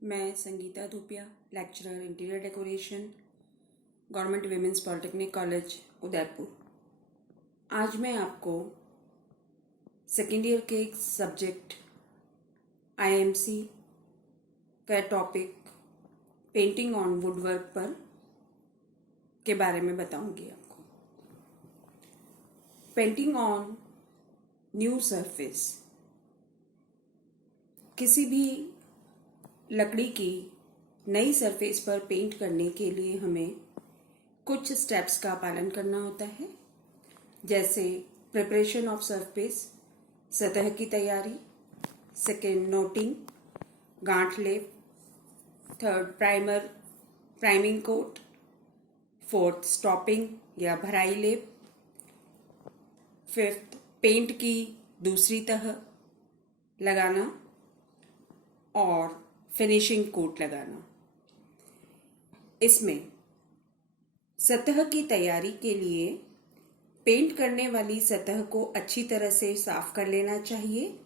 मैं Sangeeta Dhupia, lecturer interior decoration, government women's polytechnic college Udaipur. आज मैं आपको सेकेंड ईयर के एक सब्जेक्ट आईएमसी का टॉपिक पेंटिंग ऑन वुडवर्क पर के बारे में बताऊंगी आपको। पेंटिंग ऑन न्यू सरफेस, किसी भी लकड़ी की नई सरफेस पर पेंट करने के लिए हमें कुछ स्टेप्स का पालन करना होता है, जैसे प्रिपरेशन ऑफ सरफेस, सतह की तैयारी, सेकेंड नोटिंग, गांठ लेप, third priming coat, fourth stopping या भराई लेप, फिफ्थ पेंट की दूसरी तह लगाना और फिनिशिंग कोट लगाना। इसमें सतह की तैयारी के लिए पेंट करने वाली सतह को अच्छी तरह से साफ कर लेना चाहिए।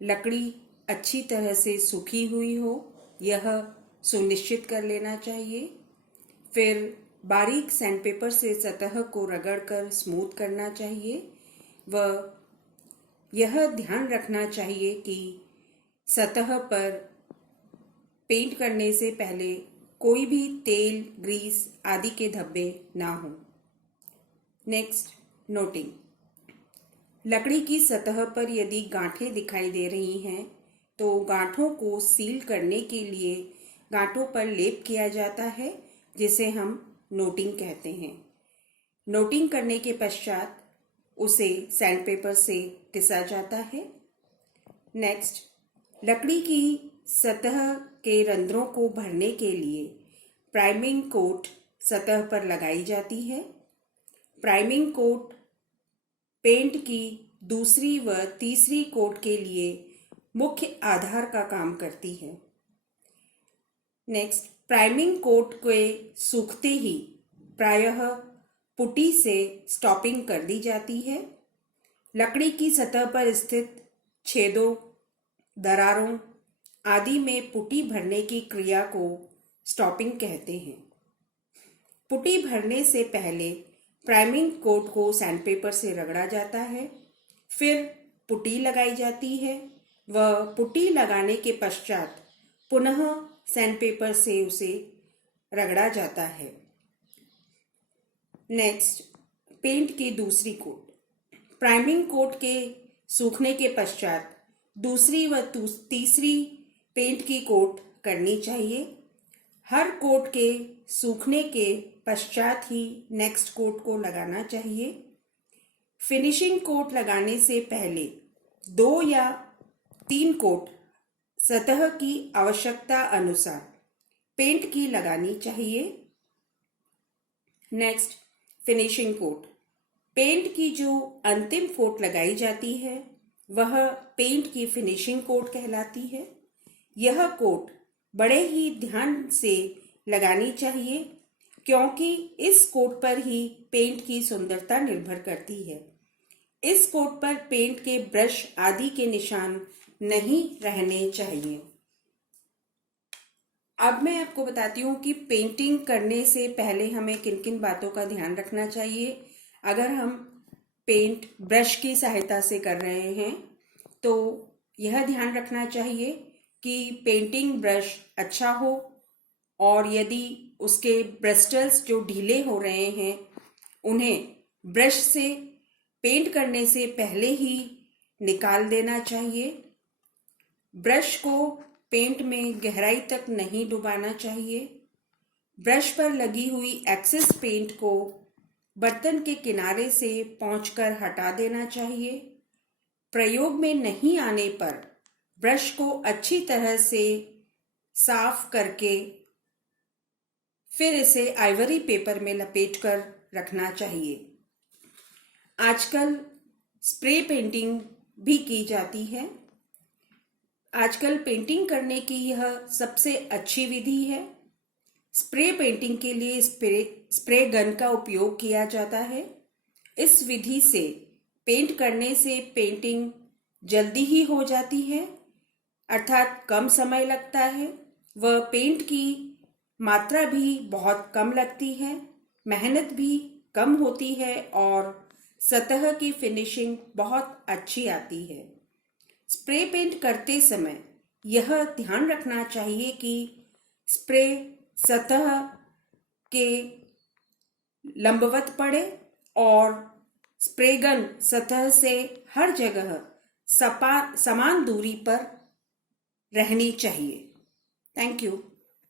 लकड़ी अच्छी तरह से सूखी हुई हो, यह सुनिश्चित कर लेना चाहिए। फिर बारीक सैंडपेपर से सतह को रगड़कर स्मूथ करना चाहिए व यह ध्यान रखना चाहिए कि सतह पर पेंट करने से पहले कोई भी तेल, ग्रीस आदि के धब्बे ना हो। Next, noting. लकड़ी की सतह पर यदि गांठें दिखाई दे रही हैं तो गांठों को सील करने के लिए गांठों पर लेप किया जाता है, जिसे हम नोटिंग कहते हैं। नोटिंग करने के पश्चात उसे सैंडपेपर से टिसा जाता है। नेक्स्ट, लकड़ी की सतह के रंध्रों को भरने के लिए प्राइमिंग कोट सतह पर लगाई जाती है। प्राइमिंग कोट पेंट की दूसरी व तीसरी कोट के लिए मुख्य आधार का काम करती है। नेक्स्ट, प्राइमिंग कोट के सूखते ही प्रायः पुट्टी से स्टॉपिंग कर दी जाती है। लकड़ी की सतह पर स्थित छेदों, दरारों आदि में पुट्टी भरने की क्रिया को स्टॉपिंग कहते हैं। पुट्टी भरने से पहले प्राइमिंग कोट को सैंडपेपर से रगड़ा जाता है, फिर पुट्टी लगाई जाती है व पुट्टी लगाने के पश्चात पुनः सैंडपेपर से उसे रगड़ा जाता है। नेक्स्ट, पेंट की दूसरी कोट। प्राइमिंग कोट के सूखने के पश्चात दूसरी व तीसरी पेंट की कोट करनी चाहिए। हर कोट के सूखने के पश्चात ही नेक्स्ट कोट को लगाना चाहिए। फिनिशिंग कोट लगाने से पहले 2 या 3 कोट सतह की आवश्यकता अनुसार पेंट की लगानी चाहिए। Next, finishing coat. पेंट की जो अंतिम कोट लगाई जाती है वह पेंट की फिनिशिंग कोट कहलाती है। यह कोट बड़े ही ध्यान से लगानी चाहिए, क्योंकि इस कोट पर ही पेंट की सुंदरता निर्भर करती है। इस कोट पर पेंट के ब्रश आदि के निशान नहीं रहने चाहिए। अब मैं आपको बताती हूँ कि पेंटिंग करने से पहले हमें किन किन बातों का ध्यान रखना चाहिए। अगर हम पेंट ब्रश की सहायता से कर रहे हैं तो यह ध्यान रखना चाहिए कि पेंटिंग ब्रश अच्छा हो, और यदि उसके ब्रस्टल्स जो ढीले हो रहे हैं उन्हें ब्रश से पेंट करने से पहले ही निकाल देना चाहिए। ब्रश को पेंट में गहराई तक नहीं डुबाना चाहिए। ब्रश पर लगी हुई एक्सेस पेंट को बर्तन के किनारे से पोंछकर हटा देना चाहिए। प्रयोग में नहीं आने पर ब्रश को अच्छी तरह से साफ करके फिर इसे आइवरी पेपर में लपेटकर रखना चाहिए। आजकल स्प्रे पेंटिंग भी की जाती है। आजकल पेंटिंग करने की यह सबसे अच्छी विधि है। स्प्रे पेंटिंग के लिए स्प्रे गन का उपयोग किया जाता है। इस विधि से पेंट करने से पेंटिंग जल्दी ही हो जाती है अर्थात कम समय लगता है। वह पेंट की मात्रा भी बहुत कम लगती है, मेहनत भी कम होती है और सतह की फिनिशिंग बहुत अच्छी आती है। स्प्रे पेंट करते समय यह ध्यान रखना चाहिए कि स्प्रे सतह के लंबवत पड़े और स्प्रे गन सतह से हर जगह समान दूरी पर रहनी चाहिए। Thank you.